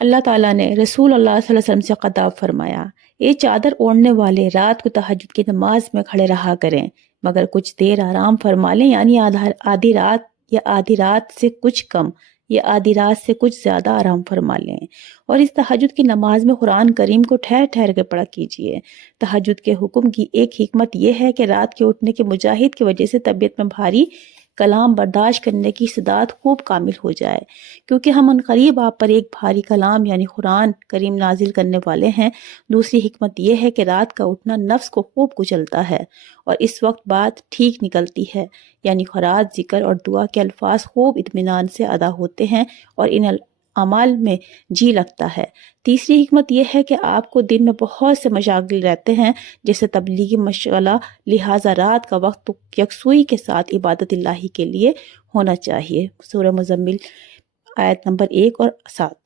اللہ تعالیٰ نے رسول اللہ صلی اللہ علیہ وسلم سے خطاب فرمایا، اے چادر اوڑھنے والے، رات کو تہجد کی نماز میں کھڑے رہا کریں، مگر کچھ دیر آرام فرما لیں، یعنی آدھی رات یا آدھی رات سے کچھ کم یا آدھی رات سے کچھ زیادہ آرام فرما لیں۔ اور اس تہجد کی نماز میں قرآن کریم کو ٹھہر ٹھہر کے پڑھا کیجیے۔ تہجد کے حکم کی ایک حکمت یہ ہے کہ رات کے اٹھنے کے مجاہد کی وجہ سے طبیعت میں بھاری کلام برداشت کرنے کی استعداد خوب کامل ہو جائے، کیونکہ ہم عنقریب آپ پر ایک بھاری کلام یعنی قرآن کریم نازل کرنے والے ہیں۔ دوسری حکمت یہ ہے کہ رات کا اٹھنا نفس کو خوب کچلتا ہے اور اس وقت بات ٹھیک نکلتی ہے، یعنی خیرات، ذکر اور دعا کے الفاظ خوب اطمینان سے ادا ہوتے ہیں اور ان اعمال میں جی لگتا ہے۔ تیسری حکمت یہ ہے کہ آپ کو دن میں بہت سے مشاغل رہتے ہیں جیسے تبلیغی مشغلہ، لہٰذا رات کا وقت یکسوئی کے ساتھ عبادت اللہ کے لیے ہونا چاہیے۔ سورہ مزمل آیت نمبر 1 اور 7۔